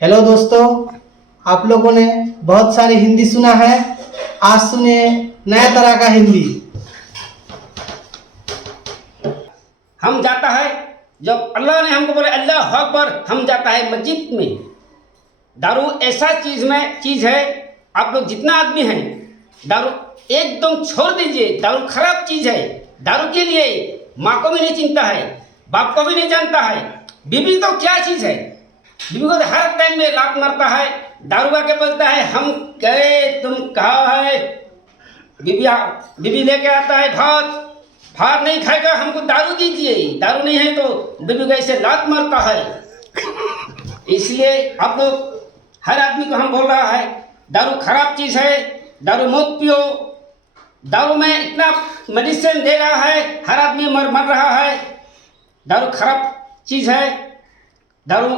Hello दोस्तों, आप लोगों ने बहुत सारी हिंदी सुना है। आज सुने नया तरह का हिंदी। हम जाता है जब अल्लाह ने हमको बोले अल्लाह अकबर, हम जाता है मस्जिद में। दारू ऐसा चीज है, आप लोग जितना आदमी हैं दारू एकदम छोड़ दीजिए। दारू खराब चीज है। दारू के लिए माँ को भी नहीं चिंता है, बाप को भी नहीं जानता है। बीबी तो क्या चीज है, बीबी को तो हर टाइम में लात मारता है। दारू का के बोलता है हम गए तुम कहाँ है। बीबी लेके आता है भात, भात नहीं खाएगा हमको दारू दीजिए, दारू नहीं है तो बीबी को ऐसे लात मारता है। इसलिए आप लोग हर आदमी को हम बोल रहा है दारू खराब चीज है, दारू मत पियो। दारू में इतना मेडिसिन दे रहा है, हर आदमी मर रहा है। दारू खराब चीज है, दारू